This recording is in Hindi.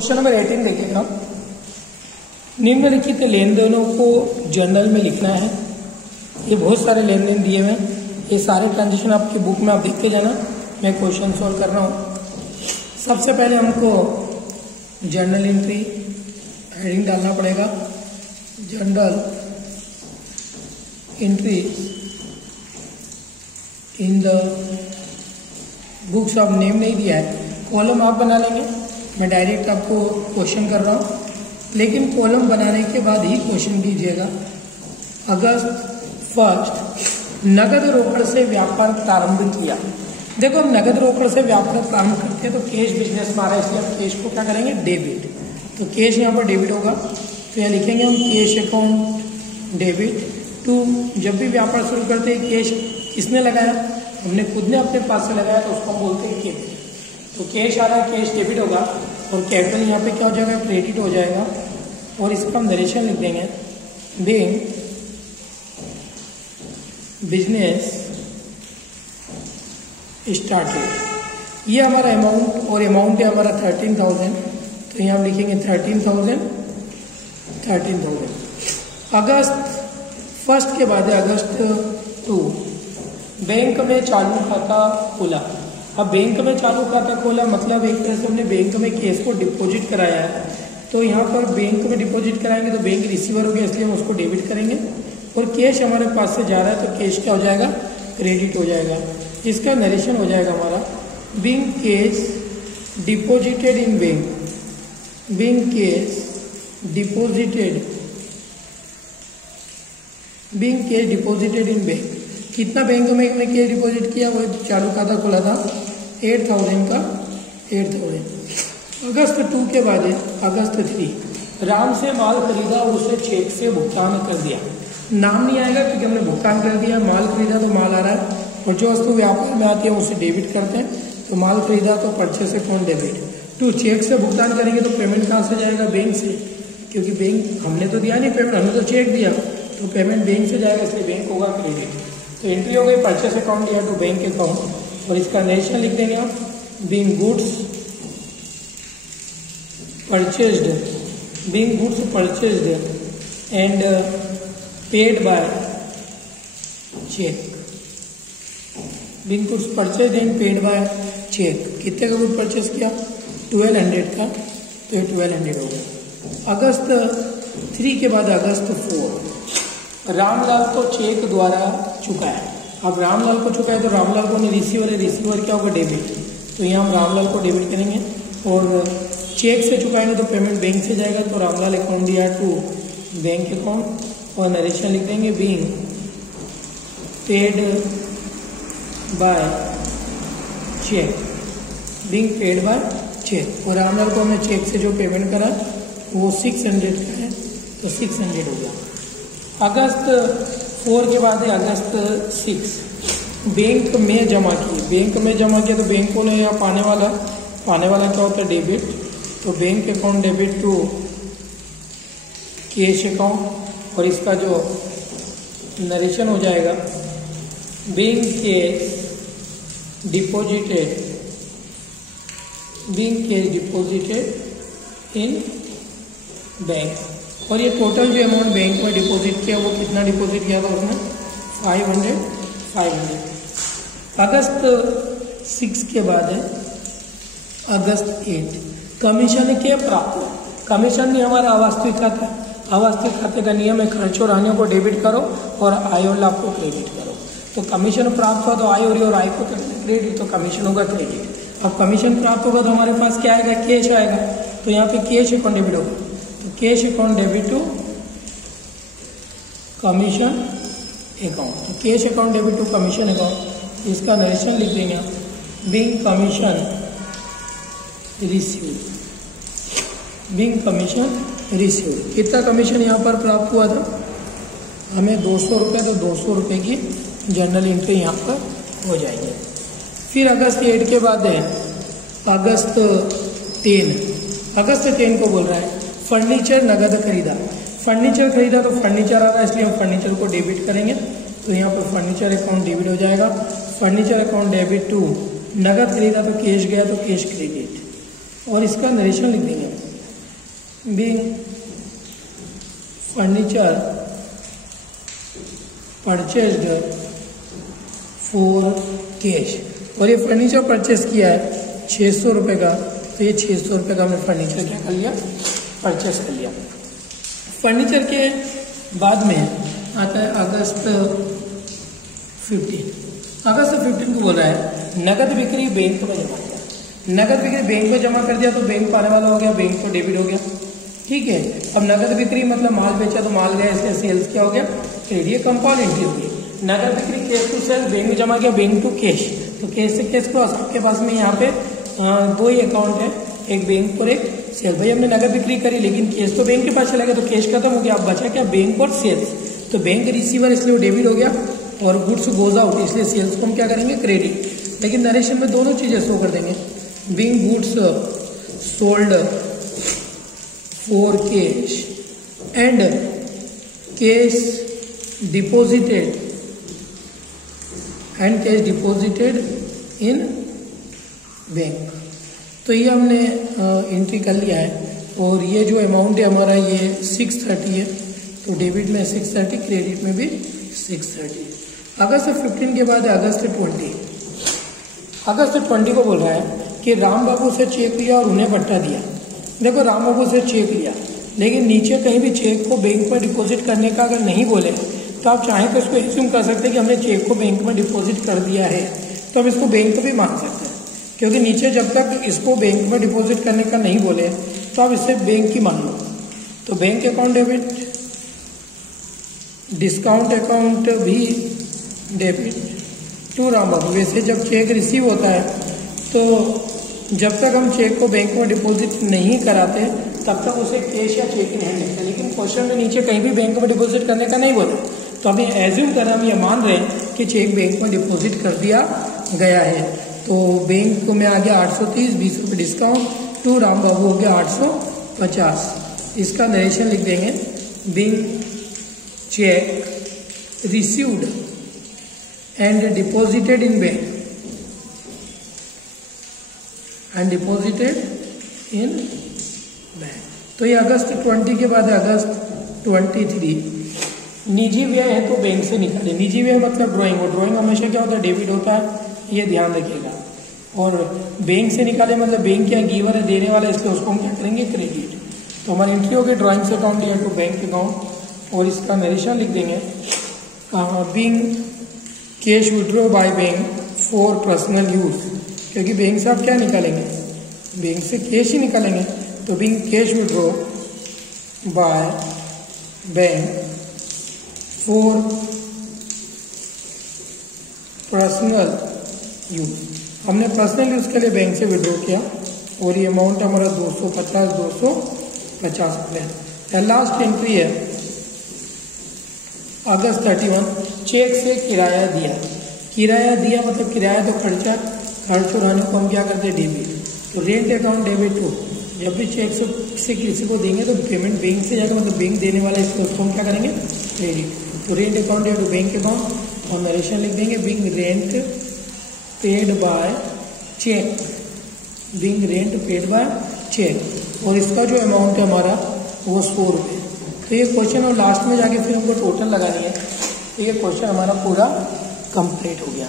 क्वेश्चन नंबर 18 देखिएगा। निम्नलिखित लेन देनों को जर्नल में लिखना है। ये बहुत सारे लेन देन दिए हुए हैं, ये सारे ट्रांजेक्शन आपकी बुक में आप देखते जाना, मैं क्वेश्चन सॉल्व कर रहा हूँ। सबसे पहले हमको जर्नल एंट्री हेडिंग डालना पड़ेगा। Journal entry in the books of name नहीं दिया है, कॉलम आप बना लेंगे। मैं डायरेक्ट आपको क्वेश्चन कर रहा हूँ, लेकिन कॉलम बनाने के बाद ही क्वेश्चन कीजिएगा। अगस्त 1 नगद रोकड़ से व्यापार प्रारंभ किया। देखो, हम नगद रोकड़ से व्यापार प्रारंभ करते हैं तो कैश बिजनेस में आ रहा है, इसलिए हम कैश को क्या करेंगे, डेबिट। तो कैश यहाँ पर डेबिट होगा, तो यहाँ लिखेंगे हम कैश अकाउंट डेबिट टू। जब भी व्यापार शुरू करते हैं कैश किसने लगाया, हमने खुद ने अपने पास से लगाया, तो उसको हम बोलते हैं कैश। तो कैश आ रहा है, कैश डेबिट होगा, और कैपिटल यहाँ पे क्या हो जाएगा, क्रेडिट हो जाएगा। और इसका हम नरेशन लिख देंगे, बीइंग बिजनेस स्टार्टेड। ये हमारा अमाउंट, और अमाउंट है हमारा 13,000, तो यहाँ हम लिखेंगे 13,000। अगस्त 1 के बाद है अगस्त 2, बैंक में चालू खाता खोला। अब बैंक में चालू खाता खोला मतलब एक तरह से हमने बैंक में कैश को डिपॉजिट कराया है, तो यहाँ पर बैंक में डिपॉजिट कराएंगे तो बैंक रिसीवर हो गया, इसलिए हम उसको डेबिट करेंगे। और कैश हमारे पास से जा रहा है तो कैश क्या हो जाएगा, क्रेडिट हो जाएगा। इसका नरेशन हो जाएगा हमारा, being cash deposited in bank, being cash deposited, being cash deposited in bank. कितना बैंक में हमने कैश डिपॉजिट किया, वो चालू खाता खोला था 8,000 का 8,000। अगस्त 2 के बाद है अगस्त 3, राम से माल खरीदा और उसे चेक से भुगतान कर दिया। नाम नहीं आएगा क्योंकि हमने भुगतान कर दिया, माल खरीदा तो माल आ रहा है, और जो वस्तु व्यापार में आती है उसे डेबिट करते हैं, तो माल खरीदा तो purchase account debit to. Cheque से भुगतान करेंगे तो पेमेंट कहाँ से जाएगा, बैंक से, क्योंकि बैंक हमने तो दिया नहीं पेमेंट, हमने तो चेक दिया, तो पेमेंट बैंक से जाएगा, इसलिए बैंक होगा क्रेडिट। तो एंट्री हो गई परचेस अकाउंट या टू बैंक अकाउंट, और इसका नरेशन लिख देंगे आप, being goods purchased, being goods purchased and paid by cheque, being goods purchased and paid by cheque. कितने का गुड परचेज किया, 1200 का, तो ये 1200 हो गया। अगस्त 3 के बाद अगस्त 4, रामलाल को चेक द्वारा चुकाया। अब रामलाल को चुकाया तो रामलाल को नहीं, रिसीवर है, रिसीवर क्या होगा, डेबिट, तो यहाँ हम रामलाल को डेबिट करेंगे। और चेक से चुकाएंगे तो पेमेंट बैंक से जाएगा, तो रामलाल अकाउंट दिया टू बैंक अकाउंट, और नरेशन लिख देंगे, being paid by cheque, being paid by cheque. और रामलाल को हमने चेक से जो पेमेंट करा वो 600 का है, तो 600 हो गया। अगस्त 4 के बाद है अगस्त 6, बैंक में जमा किए। बैंक में जमा किया तो बैंक को यहाँ पाने वाला क्या होता है, डेबिट, तो bank account debit to cash account. और इसका जो नरेशन हो जाएगा, bank cash deposited, bank cash deposited in bank. और ये टोटल जो अमाउंट बैंक में डिपॉजिट किया वो कितना डिपॉजिट किया था उसने, 500। अगस्त 6 के बाद है अगस्त 8, कमीशन के प्राप्त हुआ। कमीशन नहीं, हमारा अवास्तविक खाता है, अवास्तविक खाते का नियम है खर्च और हानियों को डेबिट करो और आय और लाभ को क्रेडिट करो। तो कमीशन प्राप्त हुआ तो आय और आय को क्रेडिट, तो कमीशन होगा क्रेडिट। अब कमीशन प्राप्त होगा तो हमारे पास क्या आएगा, कैश आएगा, तो यहाँ पे कैश अकाउंट डेबिट होगा, तो cash account debit to commission account, तो cash account debit to commission account. इसका नरेशन लिख देंगे, being commission received, being commission received. कितना कमीशन यहाँ पर प्राप्त हुआ था, हमें 200 रुपये, तो 200 रुपये की जर्नल एंट्री यहाँ पर हो जाएगी। फिर अगस्त 8 के बाद है अगस्त 10, अगस्त 10 को बोल रहा है फर्नीचर नगद खरीदा। फर्नीचर खरीदा तो फर्नीचर आ रहा है, इसलिए हम फर्नीचर को डेबिट करेंगे, तो यहाँ पर फर्नीचर अकाउंट डेबिट हो जाएगा। फर्नीचर अकाउंट डेबिट टू नगद खरीदा तो कैश गया, तो कैश क्रेडिट। और इसका नरेशन लिख देंगे, being furniture purchased for cash। और ये फर्नीचर परचेस किया है 600 रुपये का, तो ये 600 रुपये का हमने फर्नीचर क्या कर लिया, परचेस कर लिया। फर्नीचर के बाद में आता है अगस्त 15। अगस्त 15 को बोल रहा है नगद बिक्री बैंक में जमा किया। नगद बिक्री बैंक में जमा कर दिया तो बैंक पाने वाला हो गया, बैंक तो डेबिट हो गया। ठीक है, अब नगद बिक्री मतलब माल बेचा तो माल गया, इसलिए सेल्स क्या हो गया, क्रेडिट। ये कंपाउंड एंट्री होगी। नगद बिक्री कैश टू सेल, बैंक में जमा किया, बैंक टू कैश, तो कैश से कैश क्रॉस। आपके पास में यहाँ पे दो ही अकाउंट है, एक बैंक और एक सेल। भाई हमने नगद बिक्री करी लेकिन कैश तो बैंक के पास चला गया, तो कैश खत्म हो गया, अब बचा क्या, बैंक और सेल्स। तो बैंक रिसीवर इसलिए वो डेबिट हो गया और गुड्स गोज आउट, इसलिए सेल्स को हम क्या करेंगे, क्रेडिट। लेकिन नरेशन में दोनों चीजें शो कर देंगे, being goods sold for cash and cash deposited in bank. तो ये हमने एंट्री कर लिया है। और ये जो अमाउंट है हमारा ये 630 है, तो डेबिट में 630, क्रेडिट में भी 630। अगस्त 15 के बाद अगस्त 20। अगस्त 20 को बोल रहा है कि राम बाबू से चेक लिया और उन्हें पट्टा दिया। देखो राम बाबू से चेक लिया, लेकिन नीचे कहीं भी चेक को बैंक में डिपॉजिट करने का अगर नहीं बोले तो आप चाहें तो इसको एज्यूम कर सकते हैं कि हमने चेक को बैंक में डिपॉजिट कर दिया है, तो हम इसको बैंक भी मान सकते हैं। क्योंकि नीचे जब तक इसको बैंक में डिपॉजिट करने का नहीं बोले तो आप इसे बैंक ही मान लो। तो bank account debit, discount account भी डेबिट टू राम बाबू। वैसे जब चेक रिसीव होता है तो जब तक हम चेक को बैंक में डिपॉजिट नहीं कराते तब तक उसे कैश या चेक नहीं लिखते, लेकिन क्वेश्चन में नीचे कहीं भी बैंक में डिपॉजिट करने का नहीं बोला, तो हम एज्यूम कर रहे हम ये मान रहे हैं कि चेक बैंक में डिपॉजिट कर दिया गया है। तो बैंक को में आ गया 830, 20 रुपये डिस्काउंट, टू राम बाबू हो गया 850। इसका नरेशन लिख देंगे, being check received and deposited in bank bank. तो ये अगस्त 20 के बाद अगस्त 23। निजी व्यय है तो बैंक से निकाले। निजी व्यय मतलब ड्राइंग, और ड्राइंग हमेशा क्या होता है, डेबिट होता है, ये ध्यान रखिएगा। और बैंक से निकाले मतलब बैंक क्या गिवर है, देने वाला, इसलिए उसको हम क्या करेंगे, क्रेडिट। तो हमारी एंट्री होगी ड्राइंग से अकाउंट लिया टू बैंक अकाउंट, और इसका नरेशन लिख देंगे, being cash withdraw by bank for personal use. क्योंकि बैंक से आप क्या निकालेंगे, बैंक से कैश ही निकालेंगे, तो being cash withdraw by bank for personal use. हमने पर्सनल यूज के लिए बैंक से विड्रॉ किया और ये अमाउंट हमारा 250 रुपये। लास्ट एंट्री है अगस्त 31, चेक से किराया दिया। किराया दिया मतलब किराया तो खर्च उड़ाने को हम क्या करते हैं, डेबिट। तो रेंट अकाउंट डेबिट टू, जब भी चेक से किसी को देंगे तो पेमेंट बैंक से जाएगा, मतलब बैंक देने वाला, इसको उसको हम क्या करेंगे, क्रेडिट। तो रेंट अकाउंट या टू बैंक अकाउंट, और नरेशन लिख देंगे, being rent paid by cheque, being rent paid by cheque. और इसका जो अमाउंट है हमारा वो 100 रुपये। तो ये क्वेश्चन, और लास्ट में जाके फिर हमको टोटल लगानी है। तो ये क्वेश्चन हमारा पूरा कंप्लीट हो गया।